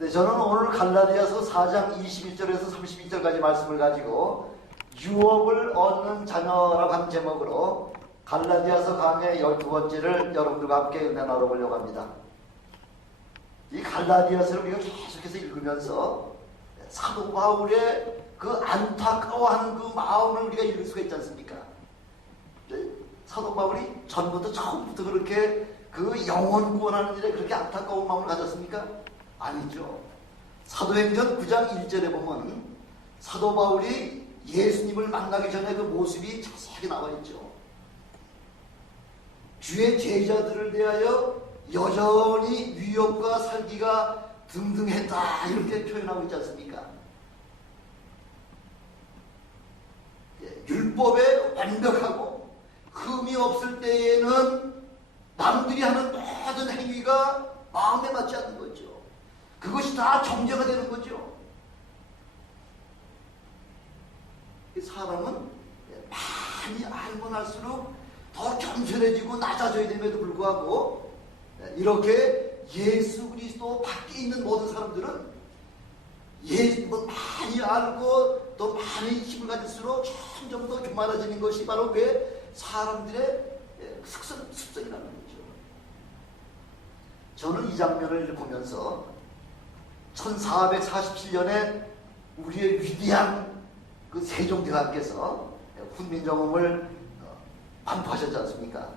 네, 저는 오늘 갈라디아서 4장 21절에서 32절까지 말씀을 가지고 유업을 얻는 자녀라고 하는 제목으로 갈라디아서 강의 12번째를 여러분들과 함께 은혜 나눠보려고 합니다. 이 갈라디아서를 우리가 계속해서 읽으면서 사도 바울의 그 안타까워하는 그 마음을 우리가 읽을 수가 있지 않습니까? 사도 바울이 전부터 처음부터 그렇게 그 영혼 구원하는 일에 그렇게 안타까운 마음을 가졌습니까? 아니죠. 사도행전 9장 1절에 보면 사도 바울이 예수님을 만나기 전에 그 모습이 자세하게 나와 있죠. 주의 제자들을 대하여 여전히 위협과 살기가 등등했다 이렇게 표현하고 있지 않습니까? 율법에 완벽하고 흠이 없을 때에는 남들이 하는 모든 행위가 마음에 맞지 않는 거죠. 그것이 다 정죄가 되는 거죠. 사람은 많이 알면 할수록 더 겸손해지고 낮아져야 됨에도 불구하고 이렇게 예수 그리스도 밖에 있는 모든 사람들은 예수님을 많이 알고 또 많이 힘을 가질수록 점점 더 교만해지는 것이 바로 왜 사람들의 습성이라는 거죠. 저는 이 장면을 보면서 1447년에 우리의 위대한 그 세종대왕께서 훈민정음을 반포하셨지 않습니까?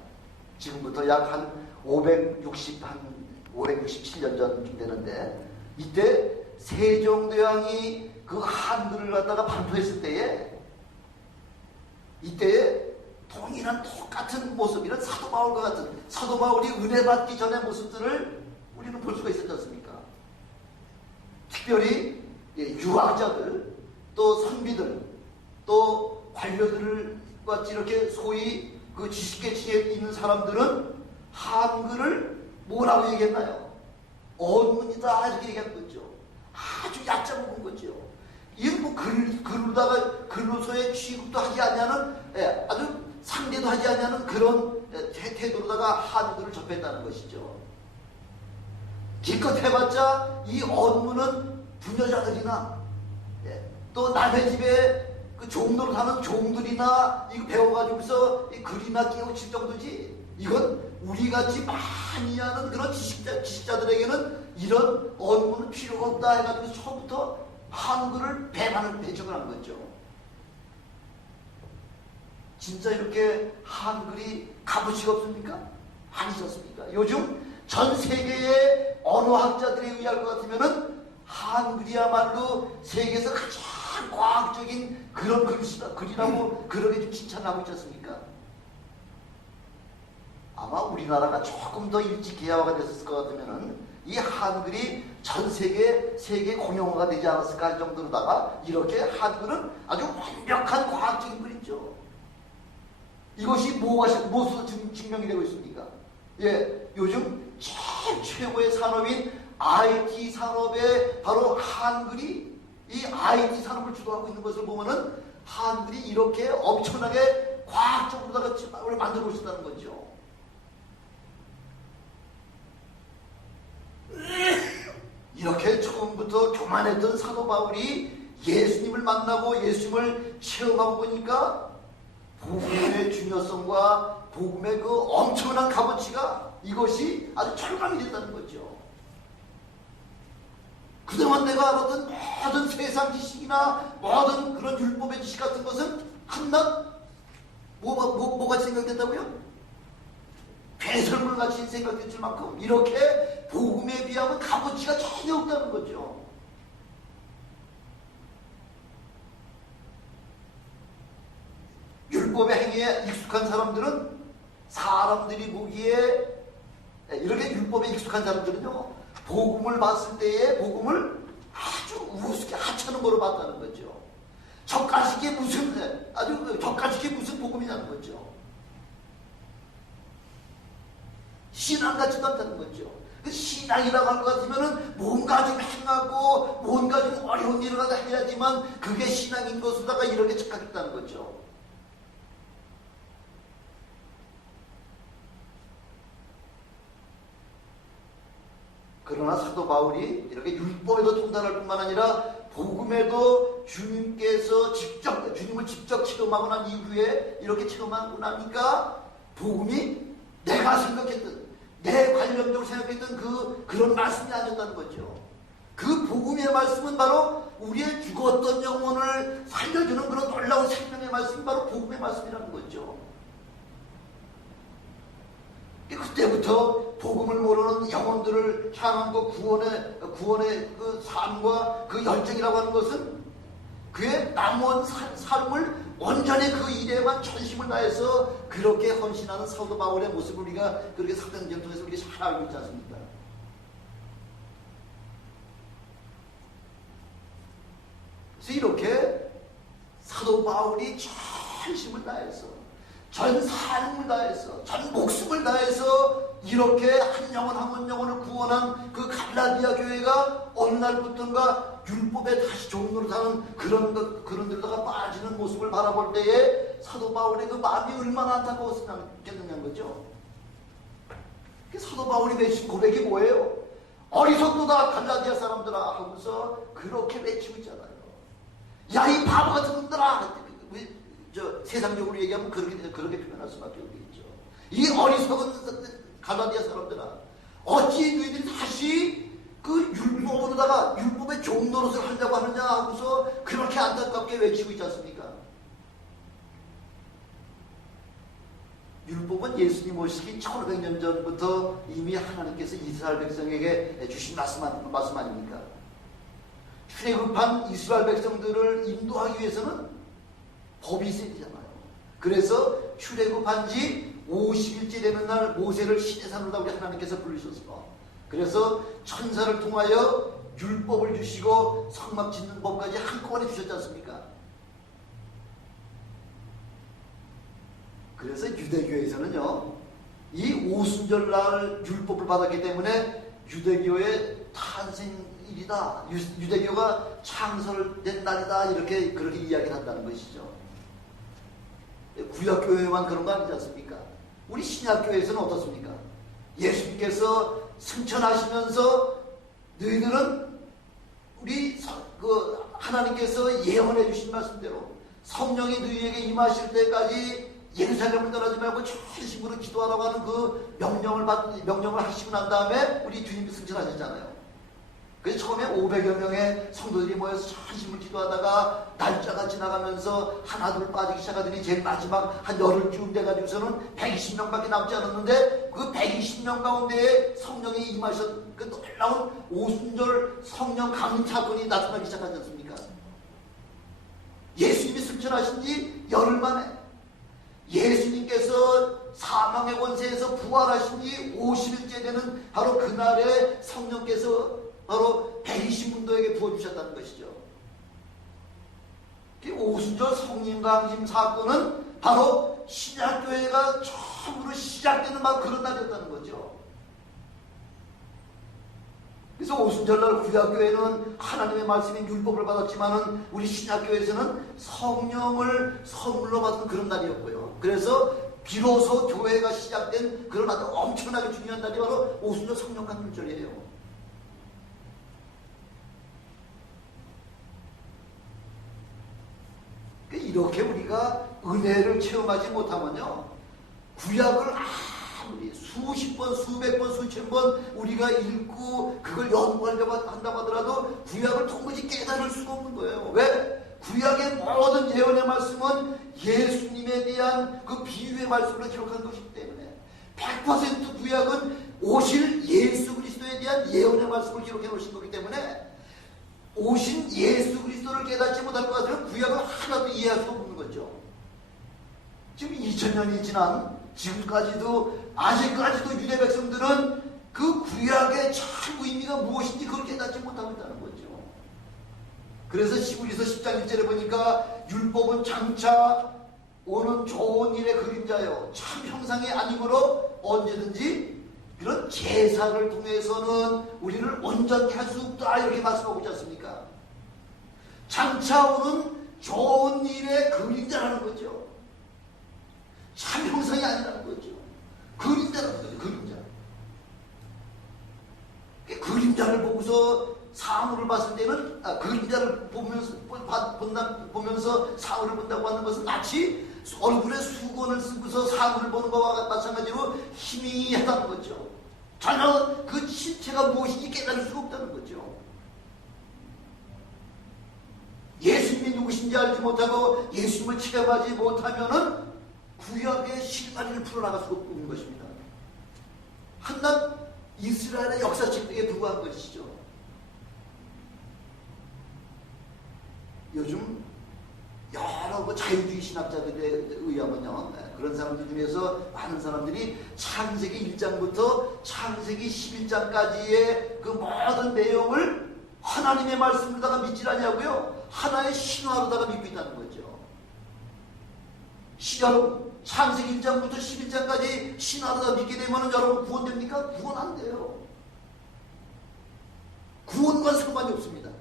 지금부터 약 한 567년 전쯤 되는데 이때 세종대왕이 그 한글을 갖다가 반포했을 때에 이때에 동일한 똑같은 모습, 이런 사도 바울과 같은 사도 바울이 은혜 받기 전의 모습들을 우리는 볼 수가 있었지 않습니까? 특별히 유학자들, 또 선비들, 또 관료들을 같이 이렇게 소위 그 지식계층에 있는 사람들은 한글을 뭐라고 얘기했나요? 언문이다 이렇게 얘기한 거죠. 아주 얕잡은 거죠. 이건 뭐 글로다가 글로서의 취급도 하지 않냐는 아주 상대도 하지 않냐는 그런 태도로다가 한글을 접했다는 것이죠. 기껏 해봤자 이 언문은 부녀자들이나 또 남의 집에 그 종로로 사는 종들이나 이거 배워가지고서 이 글이나 깨우칠 정도지. 이건 우리같이 많이 하는 그런 지식자들에게는 이런 언문은 필요가 없다 해가지고 처음부터 한글을 배정을 한 거죠. 진짜 이렇게 한글이 값어치가 없습니까? 아니셨습니까? 요즘 전 세계의 언어학자들에 의할 것 같으면은 한글이야말로 세계에서 가장 과학적인 그런 글이라고 그렇게 좀 칭찬하고 있지 않습니까? 아마 우리나라가 조금 더 일찍 개화가 됐을 것 같으면은 이 한글이 전 세계 공용어가 되지 않았을까 할 정도로다가 이렇게 한글은 아주 완벽한 과학적인 글이죠. 이것이 무엇으로 증명이 되고 있습니까? 요즘 제일 최고의 산업인 IT 산업에 바로 한글이 이 IT 산업을 주도하고 있는 것을 보면은 한글이 이렇게 엄청나게 과학적으로다가 만들고 있다는 거죠. 이렇게 처음부터 교만했던 사도 바울이 예수님을 만나고 예수님을 체험하고 보니까 복음의 중요성과 복음의 그 엄청난 값어치가 이것이 아주 절감이 됐다는 거죠. 그동안 내가 알았던 모든 세상 지식이나 모든 그런 율법의 지식 같은 것은 한낱 뭐가 생각된다고요? 배설물 같이 생각될 만큼 이렇게 복음에 비하면 값어치가 전혀 없다는 거죠. 율법의 행위에 익숙한 사람들은 사람들이 보기에 이렇게 율법에 익숙한 사람들은요 복음을 봤을 때에 복음을 아주 우습게 하찮은 거로 봤다는 거죠. 저까짓 게 무슨 복음이냐는 거죠. 신앙 같지도 않다는 거죠. 신앙이라고 할 것 같으면은 뭔가 좀 행하고 뭔가 좀 어려운 일을 하다 해야지만 그게 신앙인 것으로다가 이렇게 착각했다는 거죠. 그러나 사도 바울이 이렇게 율법에도 통달할 뿐만 아니라 복음에도 주님을 직접 체험하고 난 이후에 이렇게 체험하고 나니까 복음이 내가 생각했던, 내 관념적으로 생각했던 그런 말씀이 아니었다는 거죠. 그 복음의 말씀은 바로 우리의 죽었던 영혼을 살려주는 그런 놀라운 생명의 말씀이 바로 복음의 말씀이라는 거죠. 그때부터 복음을 모르는 영혼들을 향한 구원의 그 삶과 그 열정이라고 하는 것은 그의 남은 삶을 온전히 그 일에만 전심을 다해서 그렇게 헌신하는 사도 바울의 모습을 우리가 그렇게 사도행전을 통해서 우리가 잘 알고 있지 않습니까? 그래서 이렇게 사도 바울이 전심을 다해서, 전 삶을 다해서, 전 목숨을 다해서 이렇게 한 영혼을 구원한 그 갈라디아 교회가 어느 날부터인가 율법에 다시 종로를 사는 그런 데다가 빠지는 모습을 바라볼 때에 사도 바울의 그 마음이 얼마나 안타까웠겠느냐는 거죠. 사도 바울이 외친 고백이 뭐예요? 어리석도다 갈라디아 사람들아 하면서 그렇게 외치고 있잖아요. 야, 이 바보 같은 놈들아! 세상적으로 얘기하면 그렇게 표현할 수밖에 없겠죠. 이 어리석은 갈라디아 사람들아, 어찌 너희들이 다시 그 율법으로다가 율법의 종노릇을 하려고 하느냐 하고서 그렇게 안타깝게 외치고 있지 않습니까? 율법은 예수님 오시기 1500년 전부터 이미 하나님께서 이스라엘 백성에게 주신 말씀 아닙니까? 출애굽한 이스라엘 백성들을 인도하기 위해서는 법이 있어야 되잖아요. 그래서 출애굽한 지 50일째 되는 날 모세를 시내산으로 우리 하나님께서 부르셨어. 그래서 천사를 통하여 율법을 주시고 성막 짓는 법까지 한꺼번에 주셨지 않습니까? 그래서 유대교에서는요, 이 오순절날 율법을 받았기 때문에 유대교의 탄생일이다, 유대교가 창설된 날이다, 그렇게 이야기를 한다는 것이죠. 구약교회만 그런 거 아니지 않습니까? 우리 신약교회에서는 어떻습니까? 예수님께서 승천하시면서 너희들은 하나님께서 예언해 주신 말씀대로 성령이 너희에게 임하실 때까지 예루살렘을 떠나지 말고 전심으로 기도하라고 하는 그 명령을 하시고 난 다음에 우리 주님이 승천하셨잖아요. 그래서 처음에 500여 명의 성도들이 모여서 전심을 기도하다가 날짜가 지나가면서 하나둘 빠지기 시작하더니 제일 마지막 한 열흘쯤 돼가지고서는 120명밖에 남지 않았는데 그 120명 가운데에 성령이 임하신 그 놀라운 오순절 성령 강림 사건이 나타나기 시작하지 않습니까? 예수님이 승천하신 지 열흘 만에 예수님께서 사망의 권세에서 부활하신 지 50일째 되는 바로 그날에 성령께서 바로 120문도에게 부어주셨다는 것이죠. 오순절 성령 강림 사건은 바로 신약교회가 처음으로 시작되는 바로 그런 날이었다는 거죠. 그래서 오순절날 구약교회는 하나님의 말씀인 율법을 받았지만은 우리 신약교회에서는 성령을 선물로 받은 그런 날이었고요. 그래서 비로소 교회가 시작된 그런 아주 엄청나게 중요한 날이 바로 오순절 성령 강림절이에요. 이렇게 우리가 은혜를 체험하지 못하면요, 구약을 아무리 수십 번, 수백 번, 수천 번 우리가 읽고 그걸 연구하려고 한다고 하더라도 구약을 도무지 깨달을 수가 없는 거예요. 왜? 구약의 모든 예언의 말씀은 예수님에 대한 그 비유의 말씀으로 기록한 것이기 때문에 100% 구약은 오실 예수 그리스도에 대한 예언의 말씀을 기록해 놓으신 거기 때문에 오신 예수 그리스도를 깨닫지 못할 것 같으면 구약을 하나도 이해할 수 없는 거죠. 지금 2000년이 지난 지금까지도 아직까지도 유대 백성들은 그 구약의 참 의미가 무엇인지 그걸 깨닫지 못하고 있다는 거죠. 그래서 히브리서 10장 1절에 보니까 율법은 장차 오는 좋은 일의 그림자요 참 형상이 아니므로 언제든지 그런 제사를 통해서는 우리를 온전히 할 수 없다 이렇게 말씀하고 있지 않습니까? 장차 오는 좋은 일의 그림자라는 거죠. 참 형상이 아니라는 거죠. 그림자라는 거죠. 그림자. 그림자를 보고서 사물을 봤을 때는 그림자를 보면서 사물을 본다고 하는 것은 마치 얼굴에 수건을 쓰고서 사물을 보는 것과 마찬가지로 희미하다는 거죠. 전혀 그 실체가 무엇인지 깨달을 수가 없다는 거죠. 예수님이 누구신지 알지 못하고 예수님을 체험하지 못하면은 구약의 실마리를 풀어나갈 수가 없는 것입니다. 한낱 이스라엘의 역사책에 불과한 것이죠. 요즘 여러 자유주의 신학자들에 의하면요, 그런 사람들 중에서 많은 사람들이 창세기 1장부터 창세기 11장까지의 그 모든 내용을 하나님의 말씀으로다가 믿질 않냐고요, 하나의 신화로다가 믿고 있다는 거죠. 여러분, 창세기 1장부터 11장까지 신화로다가 믿게 되면 여러분 구원됩니까? 구원 안 돼요. 구원과 상관이 없습니다.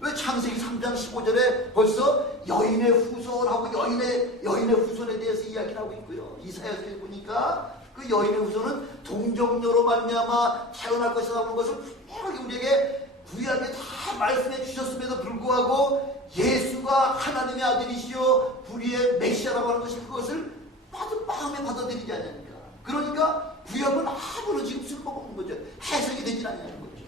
왜 창세기 3장 15절에 벌써 여인의 후손하고 여인의 후손에 대해서 이야기를 하고 있고요. 이사야서에 보니까 그 여인의 후손은 동정녀로 말미암아 태어날 것이라는 것을 분명하게 우리에게 구약에 다 말씀해 주셨음에도 불구하고 예수가 하나님의 아들이시요 우리의 메시아라고 하는 것이 그것을 마음에 받아들이지 않습니까? 그러니까 구약은 아무런 지금 쓸모가 없는 거죠. 해석이 되지 않냐는 거죠.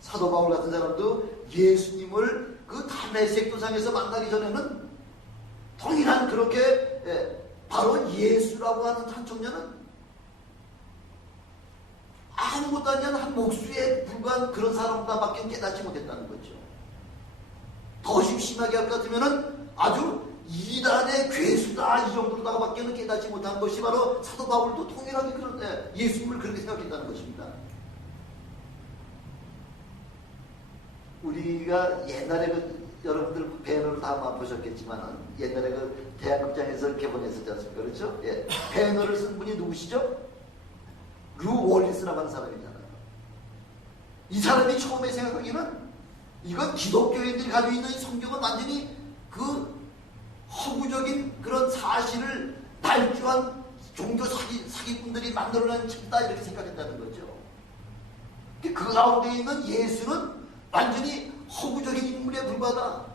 사도 바울 같은 사람도 예수님을 그 다메섹 도상에서 만나기 전에는 동일한 그렇게 바로 예수라고 하는 한 청년은 아무것도 아니한 한 목수에 불과한 그런 사람들밖에 깨닫지 못했다는 거죠. 더 심하게 할 것 같으면은 아주 이단의 괴수다 이 정도로다가밖에는 깨닫지 못한 것이 바로 사도 바울도 통일하게 그런 예수님을 그렇게 생각했다는 것입니다. 우리가 옛날에 여러분들 배너를 다 보셨겠지만 옛날에 그 대학극장에서 개봉했었지 않습니까? 그렇죠? 예. 배너를 쓴 분이 누구시죠? 루 월리스라고 하는 사람이잖아요. 이 사람이 처음에 생각하기는 이건 기독교인들이 가지고 있는 성경은 완전히 그 허구적인 그런 사실을 발주한 종교 사기꾼들이 만들어낸 책이다 이렇게 생각했다는 거죠. 그 가운데 있는 예수는 완전히 허구적인 인물에 불과하다.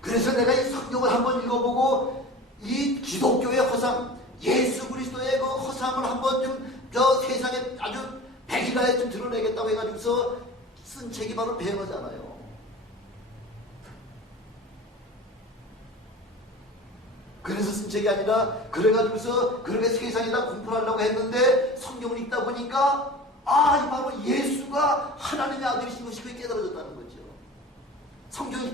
그래서 내가 이 성경을 한번 읽어보고 이 기독교의 허상, 예수 그리스도의 그 허상을 한번 좀 저 세상에 아주 백일하에 좀 드러내겠다고 해가지고서 쓴 책이 바로 배너잖아요. 그래서 쓴 책이 아니라 그래가지고서 그렇게 세상에다 공부하려고 했는데 성경을 읽다 보니까 이 바로 예수가 하나님의 아들이신 것이 그게 깨달아졌다는 거죠. 성경을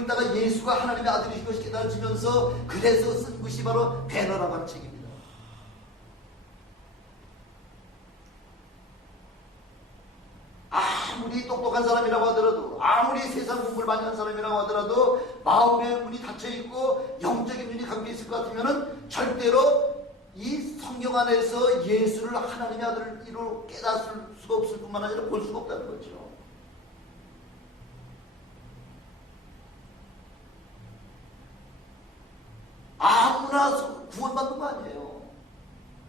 읽다가 예수가 하나님의 아들이신 것이 깨달아지면서 그래서 쓴 것이 바로 배너라고 하는 책입니다. 아무리 똑똑한 사람이라고 하더라도, 아무리 세상 공부를 많이 한 사람이라고 하더라도 마음의 문이 닫혀있고 영적인 눈이 감겨있을 것 같으면은 절대로 이 성경 안에서 예수를 하나님의 아들로 깨닫을 수가 없을 뿐만 아니라 볼 수가 없다는 거죠. 아무나 구원받는 거 아니에요.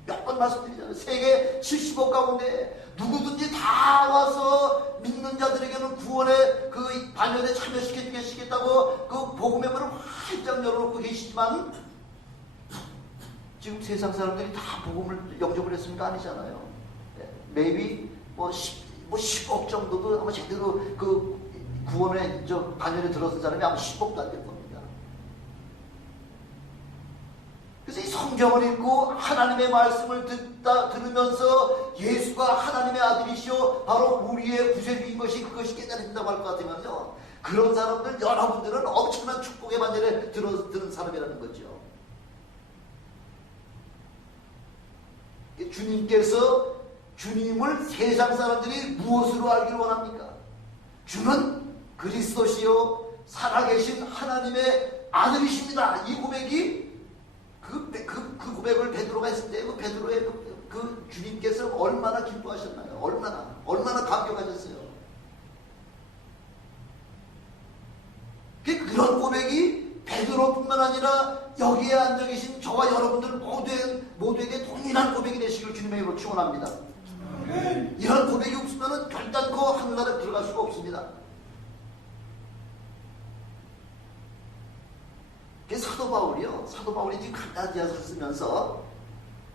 몇 번 말씀드리잖아요. 세계 70억 가운데 누구든지 다 와서 믿는 자들에게는 구원의 그 반열에 참여시키겠다고 그 복음의 문을 활짝 열어놓고 계시지만 지금 세상 사람들이 다 복음을 영접을 했습니까? 아니잖아요. maybe 10억 정도도 아마 제대로 그 구원의 반열에 들어선 사람이 아마 10억도 안 될 겁니다. 그래서 이 성경을 읽고 하나님의 말씀을 들으면서 예수가 하나님의 아들이시오 바로 우리의 구세주인 것이 그것이 깨달아진다고 할 것 같으면요, 그런 사람들 여러분들은 엄청난 축복의 반열에 들은 사람이라는 거죠. 주님께서 주님을 세상 사람들이 무엇으로 알기를 원합니까? 주는 그리스도시요 살아계신 하나님의 아들이십니다. 이 고백이 그 고백을 베드로가 했을 때 그 베드로의 그 주님께서 얼마나 기뻐하셨나요? 얼마나 감격하셨어요? 그런 고백이 베드로뿐만 아니라 여기에 앉아 계신 저와 여러분들 모두에게 동일한 고백이 되시길 주님의 이름으로 축원합니다. 이런 고백이 없으면 결단코 하늘나라에 들어갈 수가 없습니다. 사도 바울이요. 사도 바울이 지금 갈라디아서 쓰면서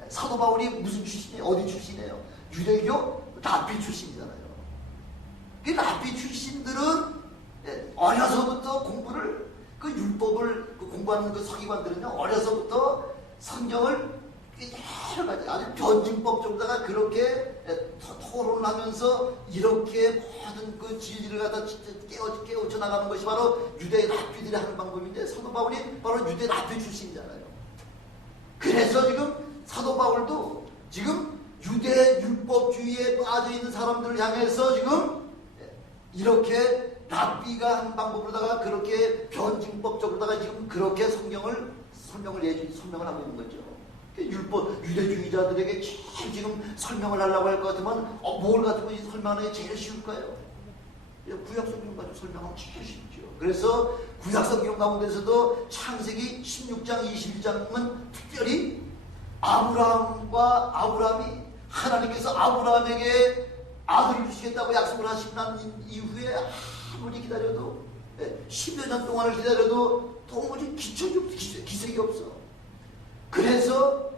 사도 바울이 무슨 출신이에요? 어디 출신이에요? 유대교 라피 출신이잖아요. 그 라피 출신들은 어려서부터 공부를 그 율법을 공부하는 그 서기관들은요 어려서부터 성경을 여러 가지 아주 변증법적으로다가 그렇게 토론을 하면서 이렇게 모든 그 진리를 갖다 깨우쳐 나가는 것이 바로 유대 랍비들이 하는 방법인데 사도 바울이 바로 유대 랍비 출신이잖아요. 그래서 지금 사도 바울도 지금 유대 율법주의에 빠져 있는 사람들을 향해서 지금 이렇게 랍비가 한 방법으로다가 그렇게 변증법적으로다가 지금 그렇게 설명을 하고 있는 거죠. 유대주의자들에게 제일 지금 설명을 하려고 할 것 같으면 뭘 가지고 설명하는 게 제일 쉬울까요? 구약성경 가지고 설명하면 제일 쉽죠. 그래서 구약성경 가운데서도 창세기 16장 21장은 특별히 아브라함이 하나님께서 아브라함에게 아들을 주시겠다고 약속을 하신 난 이후에 아무리 기다려도 10여 년 동안을 기다려도 도무지 기색이 없어. 그래서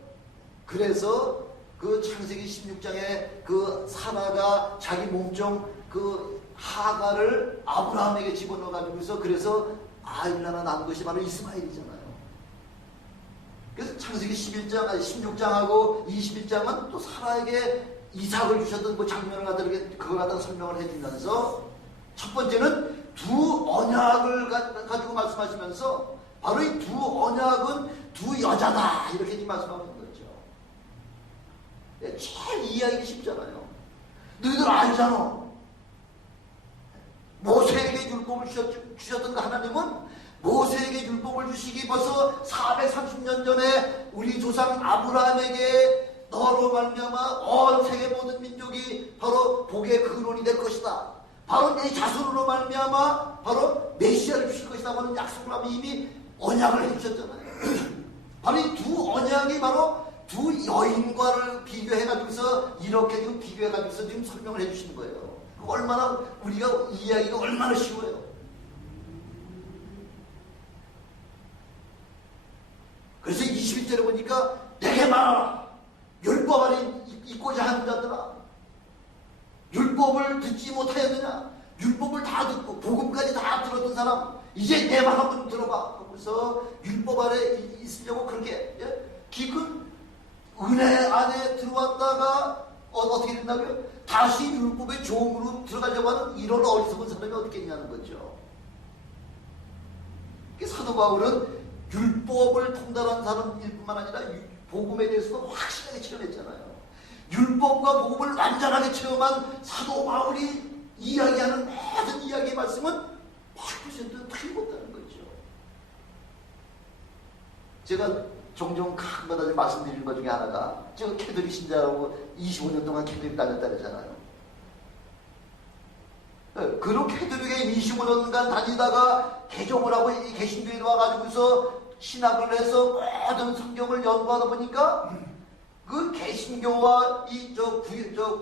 그 창세기 16장에 그 사라가 자기 몸종 그 하가를 아브라함에게 집어넣어가지고서 그래서 아이를 하나 낳은 것이 바로 이스마엘이잖아요. 그래서 창세기 16장하고 21장은 또 사라에게 이삭을 주셨던 그 장면을 그걸 갖다가 설명을 해주면서 첫 번째는 두 언약을 가지고 말씀하시면서 바로 이 두 언약은 두 여자다 이렇게 말씀하는 거죠. 제일 이해하기 쉽잖아요. 너희들 알잖아. 모세에게 율법을 주셨던 그 하나님은 모세에게 율법을 주시기 벌써 430년 전에 우리 조상 아브라함에게 너로 말미암아 온 세계 모든 민족이 바로 복의 근원이 될 것이다. 바로 내 자손으로 말미암아 바로 메시아를 주실 것이다 하는 약속을 하며 이미 언약을 해주셨잖아요. 바로 이 두 언약이 바로 두 여인과를 비교해가지고서 이렇게 지금 비교해가지고서 지금 설명을 해주시는 거예요. 얼마나 우리가 이해하기가 얼마나 쉬워요. 그래서 21절에 보니까 내게 말하라. 율법 안에 있고자 하는 자들아, 율법을 듣지 못하였느냐? 율법을 다 듣고 복음까지 다 들었던 사람 이제 내 말 한번 들어봐. 그래서 율법 안에 있으려고 그렇게 기근 은혜 안에 들어왔다가 어떻게 된다고요? 다시 율법의 종으로 들어가려고 하는 이런 어리석은 사람이 어떻게 있냐는 거죠. 사도 바울은 율법을 통달한 사람일 뿐만 아니라 복음에 대해서도 확실하게 체험했잖아요. 율법과 복음을 완전하게 체험한 사도 바울이 이야기하는 모든 이야기의 말씀은 100% 틀림없다는 거죠. 제가 종종 가끔마다 말씀드리는 것 중에 하나가 제가 캐톨릭 신자라고 25년 동안 캐톨릭 다녔다 그러잖아요. 그런 캐톨릭에 25년간 다니다가 개종을 하고 이 개신교에 와가지고서 신학을 해서 모든 성경을 연구하다 보니까 그 개신교와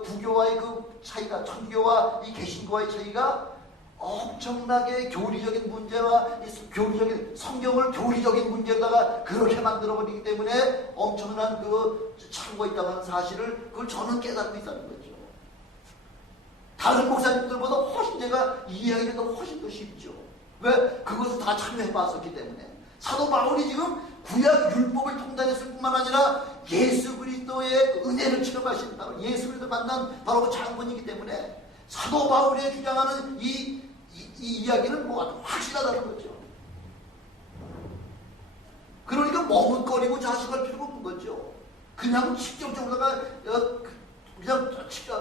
구교와의 그 차이가, 천교와 이 개신교와의 차이가 엄청나게 교리적인 문제와 성경을 교리적인 문제에다가 그렇게 만들어버리기 때문에 엄청난 그 차이가 있다고 하는 사실을 그걸 저는 깨닫고 있다는 거죠. 다른 목사님들보다 훨씬 제가 이해하기가 훨씬 더 쉽죠. 왜? 그것을 다 참여해봤었기 때문에. 사도 바울이 지금 구약 율법을 통달했을 뿐만 아니라 예수 그리스도의 은혜를 체험하신다. 예수 그리스도 만난 바로 그 장본이기 때문에 사도 바울이 주장하는 이 이야기는 뭐 확실하다는 거죠. 그러니까 머뭇거리고 자식할 필요가 없는 거죠. 그냥 직접적으로다가 그냥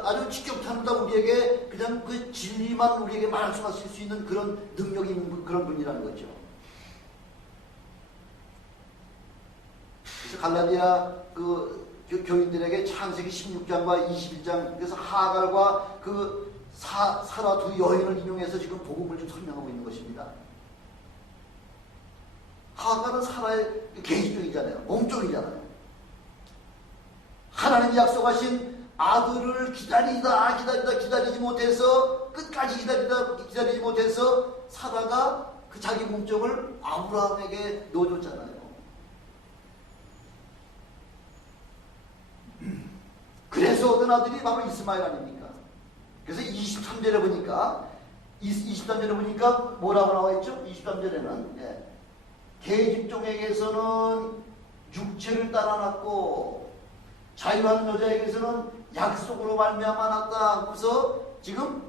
아주 직접적으로 우리에게 그냥 그 진리만 우리에게 말씀하실 수 있는 그런 능력이 있는 그런 분이라는 거죠. 그래서 갈라디아 그 교인들에게 창세기 16장과 21장 그래서 하갈과 그 사라 두 여인을 인용해서 지금 복음을 좀 설명하고 있는 것입니다. 하가는 사라의 계시종이잖아요. 몸종이잖아요. 하나님이 약속하신 아들을 기다리지 못해서 끝까지 기다리지 못해서 사라가 그 자기 몸종을 아브라함에게 넣어줬잖아요. 그래서 얻은 아들이 바로 이스마엘 아닙니까? 그래서 23절에 보니까 뭐라고 나와 있죠? 23절에는 계집종에게서는 육체를 따라 낳고 자유한 여자에게서는 약속으로 말미암아 낳았다. 그래서 지금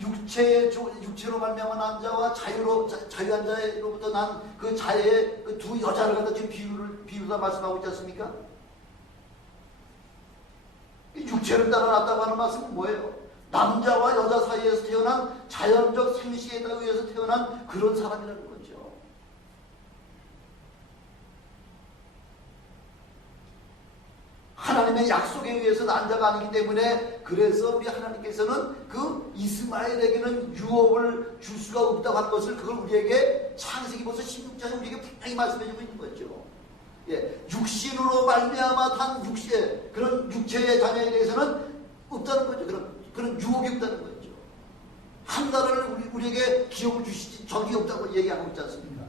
육체로 말미암아 난 자와 자유한 자로부터 난 그 자의 그 두 여자를 갖다 지금 비유다 말씀하고 있지 않습니까? 육체를 따라 낳았다고 하는 말씀은 뭐예요? 남자와 여자 사이에서 태어난 자연적 생시에 의해서 태어난 그런 사람이라는 거죠. 하나님의 약속에 의해서 난 자가 아니기 때문에 그래서 우리 하나님께서는 그 이스마엘에게는 유업을 줄 수가 없다고 하는 것을 그걸 우리에게 창세기 벌써 16장에 우리에게 분명히 말씀해주고 있는 거죠. 육신으로 말미암아 단 그런 육체의 자녀에 대해서는 없다는 거죠. 그런 유업이 없다는 거죠. 한 나라를 우리에게 기업을 주시지 적이 없다고 얘기하고 있지 않습니까?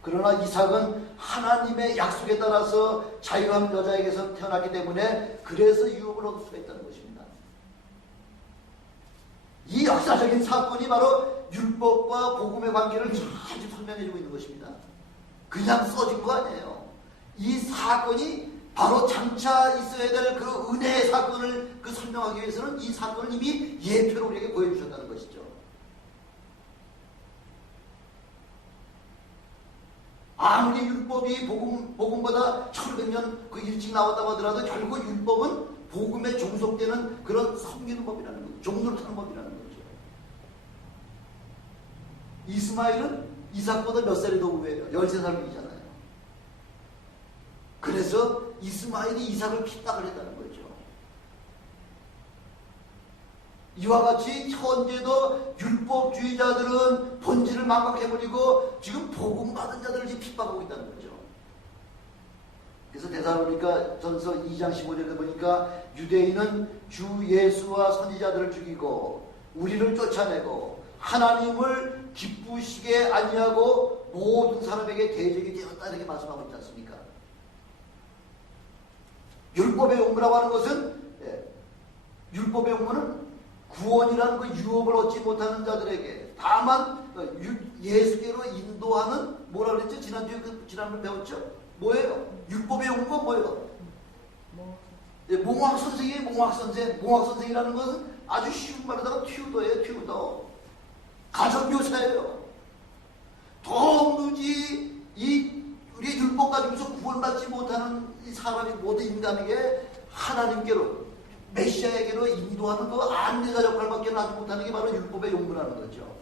그러나 이삭은 하나님의 약속에 따라서 자유한 여자에게서 태어났기 때문에 그래서 유업을 얻을 수가 있다는 것입니다. 이 역사적인 사건이 바로 율법과 복음의 관계를 잘 설명해주고 있는 것입니다. 그냥 써진 거 아니에요. 이 사건이 바로 장차 있어야 될 그 은혜의 사건을 설명하기 위해서는 이 사건을 이미 예표로 우리에게 보여주셨다는 것이죠. 아무리 율법이 복음보다 1500년 그 일찍 나왔다고 하더라도 결국 율법은 복음에 종속되는 그런 섬기는 법이라는 거죠. 종로를 타는 법이라는 거죠. 이스마엘은 이삭보다 몇 살이 더 후회해요? 13살이잖아요. 그래서 이스마엘이 이삭을 핍박을 했다는 거죠. 이와 같이 현재도 율법주의자들은 본질을 망각해버리고 지금 복음 받은 자들을 지금 핍박하고 있다는 거죠. 그래서 데살로니가 전서 2장 15절에 보니까 유대인은 주 예수와 선지자들을 죽이고 우리를 쫓아내고 하나님을 기쁘시게 아니하고 모든 사람에게 대적이 되었다 이렇게 말씀하고 있지 않습니까? 율법의 용무라고 하는 것은 율법의 용무는 구원이라는 그 유업을 얻지 못하는 자들에게 다만 예수께로 인도하는 뭐라 그랬죠? 지난번에 배웠죠? 뭐예요? 율법의 용무가 뭐예요? 몽학 선생이에요. 몽학 선생이라는 것은 아주 쉬운 말로다가 튜더예요. 튜더. 가정 교사예요. 도무지 우리 율법 가지고서 구원받지 못하는 이 사람이 모든 인간에게 하나님께로 메시아에게로 인도하는 그 안내자 역할밖에 하지 못하는 게 바로 율법의 용무라는 거죠.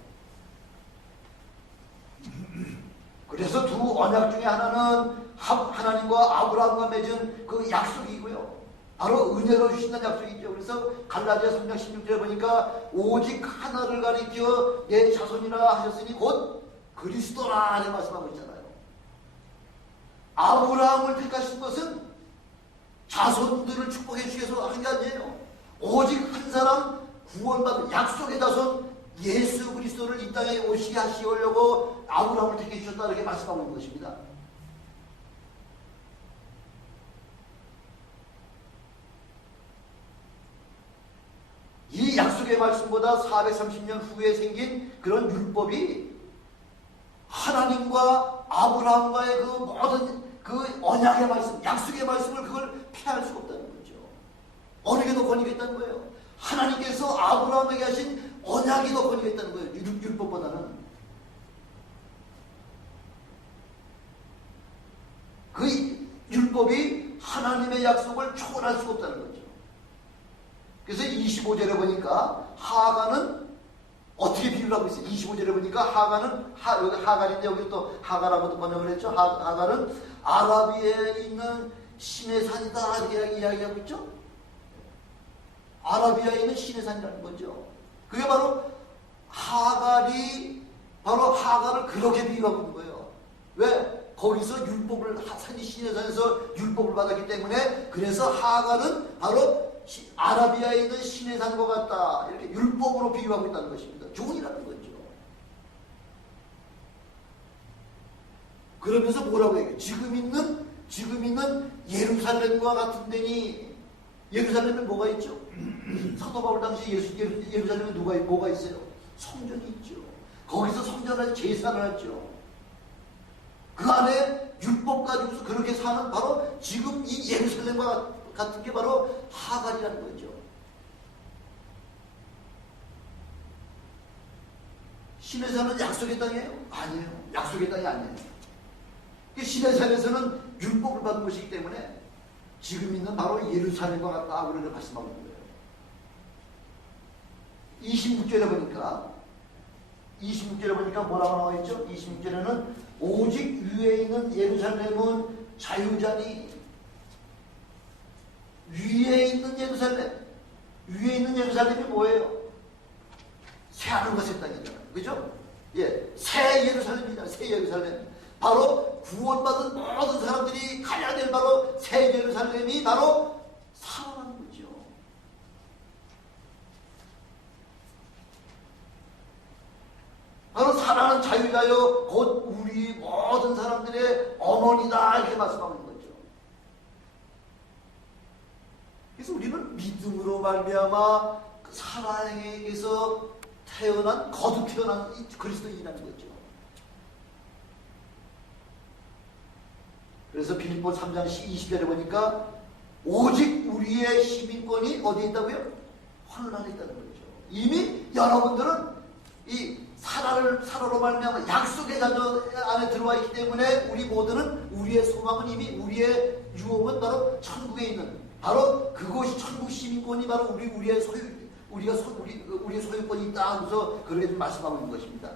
그래서 두 언약 중에 하나는 하나님과 아브라함과 맺은 그 약속이고요. 바로 은혜로 주신다는 약속이죠. 그래서 갈라디아 3장 16절에 보니까 오직 하나를 가리켜 내 자손이라 하셨으니 곧 그리스도라 이렇게 말씀하고 있잖아요. 아브라함을 택하신 것은 자손들을 축복해 주기 위해서 한 게 아니에요. 오직 한 사람 구원받은 약속의 자손 예수 그리스도를 이 땅에 오시게 하시려고 아브라함을 택해 주셨다 이렇게 말씀하고 있는 것입니다. 이 약속의 말씀보다 430년 후에 생긴 그런 율법이 하나님과 아브라함과의 그 모든 그 언약의 말씀, 약속의 말씀을 그걸 피할 수가 없다는 거죠. 어느 게 더 권위가 있다는 거예요? 하나님께서 아브라함에게 하신 언약이 더 권위가 있다는 거예요. 율법보다는. 그 율법이 하나님의 약속을 초월할 수가 없다는 거죠. 그래서 25절에 보니까 하가는 어떻게 비유를 하고 있어요? 25절에 보니까 하가는 여기 하갈인데 여기 또 하가라고도 번역을 했죠. 하갈은 아라비아에 있는 신의 산이다 이렇게 이야기하고 있죠. 아라비아에 있는 신의 산이라는 거죠. 그게 바로 하갈이 바로 하갈을 그렇게 비유하고 있는 거예요. 왜? 거기서 율법을 시내산에서 율법을 받았기 때문에 그래서 하갈은 바로 아라비아에 있는 신의 산과 같다. 이렇게 율법으로 비유하고 있다는 것입니다. 종이라는 거죠. 그러면서 뭐라고 얘기해요? 지금 있는 예루살렘과 같은 데니 예루살렘에 뭐가 있죠? 사도 바울 당시 예루살렘에 뭐가 있어요? 성전이 있죠. 거기서 성전을 제사를 하죠. 그 안에 율법 가지고서 그렇게 사는 바로 지금 이 예루살렘과 같은 게 바로 하갈이라는 거죠. 신의 산은 약속의 땅이에요? 아니에요. 약속의 땅이 아니에요. 신의 산에서는 율법을 받은 것이기 때문에 지금 있는 바로 예루살렘과 같다. 그렇게 말씀하고 있는 거예요. 26절에 보니까 뭐라고 나와 있죠? 26절에는 오직 위에 있는 예루살렘은 자유자니 위에 있는 예루살렘이 뭐예요? 새하늘과 새 땅이잖아요. 그죠? 예, 새 예루살렘이잖아요. 새 예루살렘. 바로 구원받은 모든 사람들이 가야 될 바로 새 예루살렘이 바로 살아나는 거죠. 바로 살아나는 자유자요 곧 우리 모든 사람들의 어머니다 이렇게 말씀하고 있는 거죠. 그래서 우리는 믿음으로 말미암아 그 사랑에게서 거듭 태어난 그리스도인이라는 거죠. 그래서 빌립보 3장 20절에 보니까 오직 우리의 시민권이 어디에 있다고요? 하늘 안에 있다는 거죠. 이미 여러분들은 이 살아로 말미암아 약속의 자녀 안에 들어와 있기 때문에 우리 모두는 우리의 소망은 이미 우리의 유업은 바로 천국에 있는 바로 그곳이 천국 시민권이 바로 우리의 소유권이 있다 하면서 그렇게 말씀하고 있는 것입니다.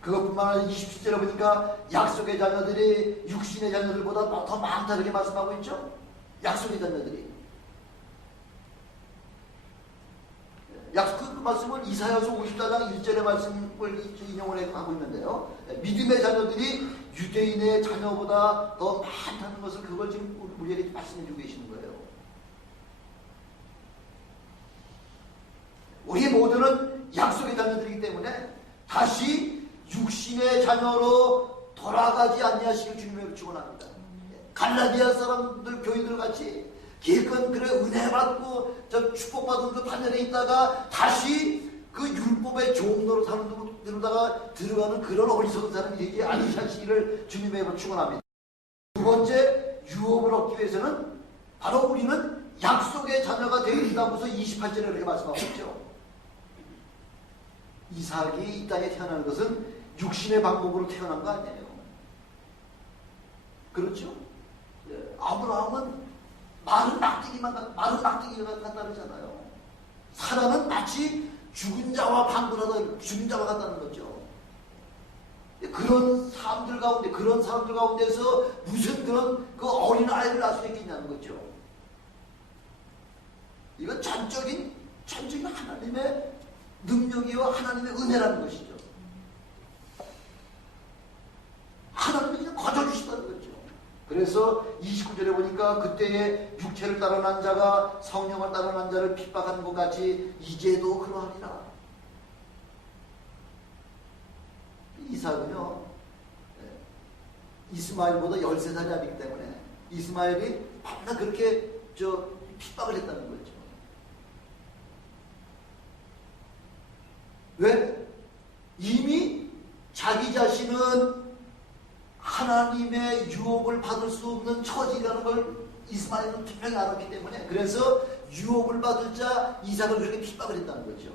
그것뿐만 아니라 27절에 보니까 약속의 자녀들이 육신의 자녀들보다 더 많다 이렇게 말씀하고 있죠. 약속의 자녀들이. 그 말씀은 이사야서 54장 1절의 말씀을 인용을 하고 있는데요. 믿음의 자녀들이 유대인의 자녀보다 더 많다는 것을 그걸 지금 우리에게 말씀해 주고 계시는 거예요. 우리 모두는 약속의 자녀들이기 때문에 다시 육신의 자녀로 돌아가지 아니하시길 주님의 축원합니다. 갈라디아 사람들 교인들 같이 기껏 그래 은혜 받고 저 축복받은 그 반열에 있다가 다시 그 율법의 종로로 사는 데로다가 들어가는 그런 어리석은 사람이 되지 아니하시기를 주님의 축원합니다. 두 번째 유업을 얻기 위해서는 바로 우리는 약속의 자녀가 되어진다면서 28절에 이렇게 말씀하고 있죠. 이삭이 이 땅에 태어나는 것은 육신의 방법으로 태어난 거 아니에요. 그렇죠? 아브라함은 마른 낙지기가 같다잖아요. 사람은 마치 죽은 자와 같다는 거죠. 그런 사람들 가운데서 무슨 그 어린 아이를 낳을 수 있겠냐는 거죠. 이건 전적인 하나님의 능력이와 하나님의 은혜라는 것이죠. 하나님이 그냥 거저주시다는 거죠. 그래서 29절에 보니까 그때에 육체를 따라 난 자가 성령을 따라 난 자를 핍박하는 것 같이 이제도 그러하리라. 이삭은요 이스마엘보다 13살이 아니기 때문에 이스마엘이 밤낮 그렇게 핍박을 했다는 거죠. 왜? 이미 자기 자신은 하나님의 유업을 받을 수 없는 처지라는 걸 이스마엘은 분명히 알았기 때문에 그래서 유업을 받을 자 이삭을 그렇게 핍박을 했다는 거죠.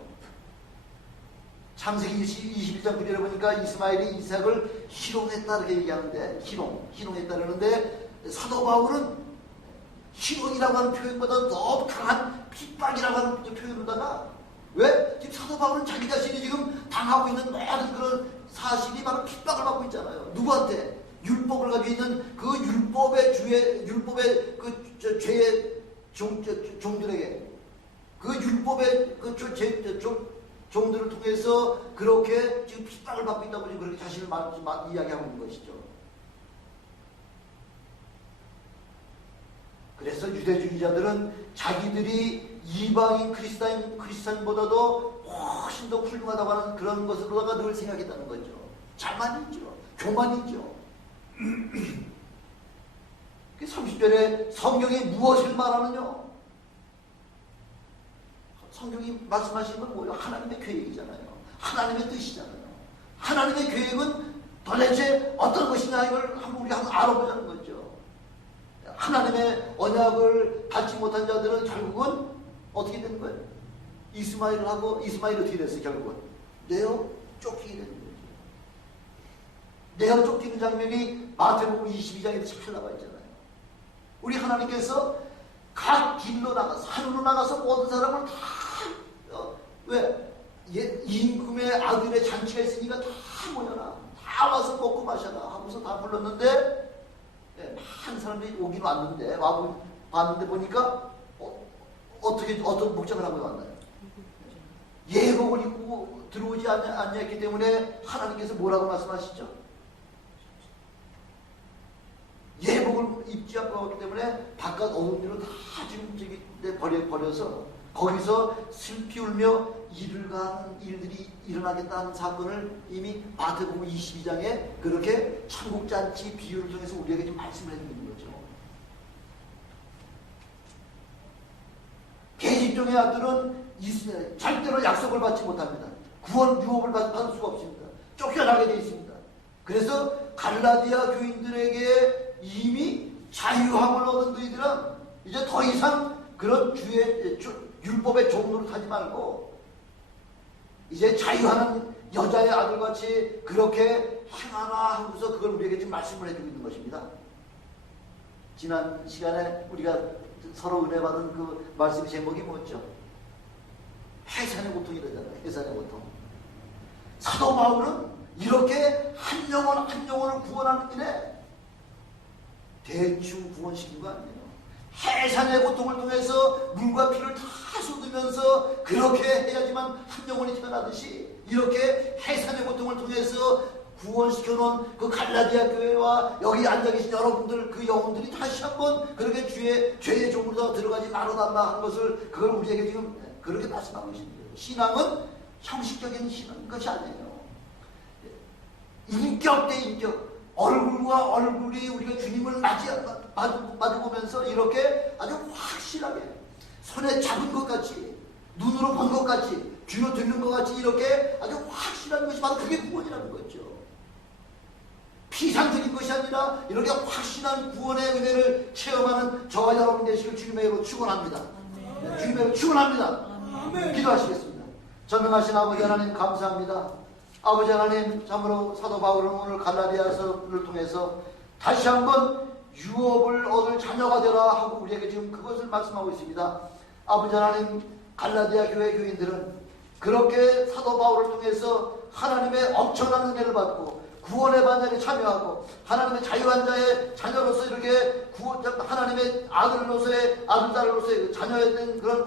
창세기 21장 9절에 보니까 이스마엘이 이삭을 희롱했다 이렇게 얘기하는데 희롱했다 그러는데 사도 바울은 희롱이라고 하는 표현보다 더 강한 핍박이라고 하는 표현으로다가 왜? 지금 사도 바울은 자기 자신이 지금 당하고 있는 모든 그런 사실이 바로 핍박을 받고 있잖아요. 누구한테? 율법을 가지고 있는 그 율법의 그 죄의 종들에게 그 율법의 종들을 통해서 그렇게 지금 핍박을 받고 있다고 지금 그렇게 자신을 이야기하고 있는 것이죠. 그래서 유대주의자들은 자기들이 이방인 크리스찬보다도 훨씬 더 훌륭하다고 하는 그런 것으로다가 늘 생각했다는 거죠. 자만이죠. 교만이죠. 30절에 성경이 무엇을 말하느냐? 성경이 말씀하시는 건 뭐예요? 하나님의 계획이잖아요. 하나님의 뜻이잖아요. 하나님의 계획은 도대체 어떤 것이냐 이걸 우리 한번 알아보자는 거죠. 하나님의 언약을 받지 못한 자들은 결국은 어떻게 되는 거예요? 이스마엘이 어떻게 됐어요? 결국은 내어 쫓기게 되는 거죠. 내어 쫓기는 장면이 마태복음 22장에 잘 나와 있잖아요. 우리 하나님께서 각 길로 나가서 산으로 나가서 모든 사람을 다 임금의 아들의 잔치가 있으니까 다 모여라, 다 와서 먹고 마셔라 하고서 다 불렀는데 많은 사람들이 오긴 왔는데 봤는데 보니까 어떤 목장을 하고 왔나요? 예복을 입고 들어오지 않았기 때문에 하나님께서 뭐라고 말씀하시죠? 예복을 입지 않고 왔기 때문에 바깥 어두운 데로 다 지금 버려서 거기서 슬피 울며 이를 가는 일들이 일어나겠다는 사건을 이미 마태복음 22장에 그렇게 천국잔치 비유를 통해서 우리에게 좀 말씀을 해주는 거죠. 계집종의 아들은 절대로 약속을 받지 못합니다. 구원 유업을 받을 수가 없습니다. 쫓겨나게 되어 있습니다. 그래서 갈라디아 교인들에게 이미 자유함을 얻은 너희들은 이제 더 이상 그런 율법의 종로를 타지 말고 이제 자유하는 여자의 아들같이 그렇게 행하라 하고서 그걸 우리에게 지금 말씀을 해주고 있는 것입니다. 지난 시간에 우리가 서로 은혜 받은 그 말씀의 제목이 뭐였죠? 해산의 고통이라잖아요. 해산의 고통. 사도 바울은 이렇게 한 영혼을 구원하는 일에 대충 구원시킨 거 아니에요. 해산의 고통을 통해서 물과 피를 다 쏟으면서 그렇게 해야지만 한 영혼이 태어나듯이 이렇게 해산의 고통을 통해서 구원시켜놓은 그 갈라디아 교회와 여기 앉아계신 여러분들 그 영혼들이 다시 한번 그렇게 죄의 종으로 들어가지 말아달라 하는 것을 그걸 우리에게 지금 그렇게 말씀하고 계십니다. 신앙은 형식적인 것이 아니에요. 인격 대 인격, 얼굴과 얼굴이 우리가 주님을 마주보면서 이렇게 아주 확실하게 손에 잡은 것 같이 눈으로 본 것 같이 귀로 듣는 것 같이 이렇게 아주 확실한 것이 바로 그게 구원이라는 거죠. 피상적인 것이 아니라 이렇게 확실한 구원의 은혜를 체험하는 저와 여러분 되시길 주님의 이름으로 축원합니다. 주님의 이름으로 축원합니다. 기도하시겠습니다. 전능하신 아버지 하나님 감사합니다. 아버지 하나님, 참으로 사도 바울은 오늘 갈라디아서를 통해서 다시 한번 유업을 얻을 자녀가 되라 하고 우리에게 지금 그것을 말씀하고 있습니다. 아버지 하나님, 갈라디아 교회 교인들은 그렇게 사도 바울을 통해서 하나님의 엄청난 은혜를 받고 구원의 반열에 참여하고 하나님의 자유한 자의 자녀로서 이렇게 하나님의 아들로서의 아들딸로서의 자녀에 대한 그런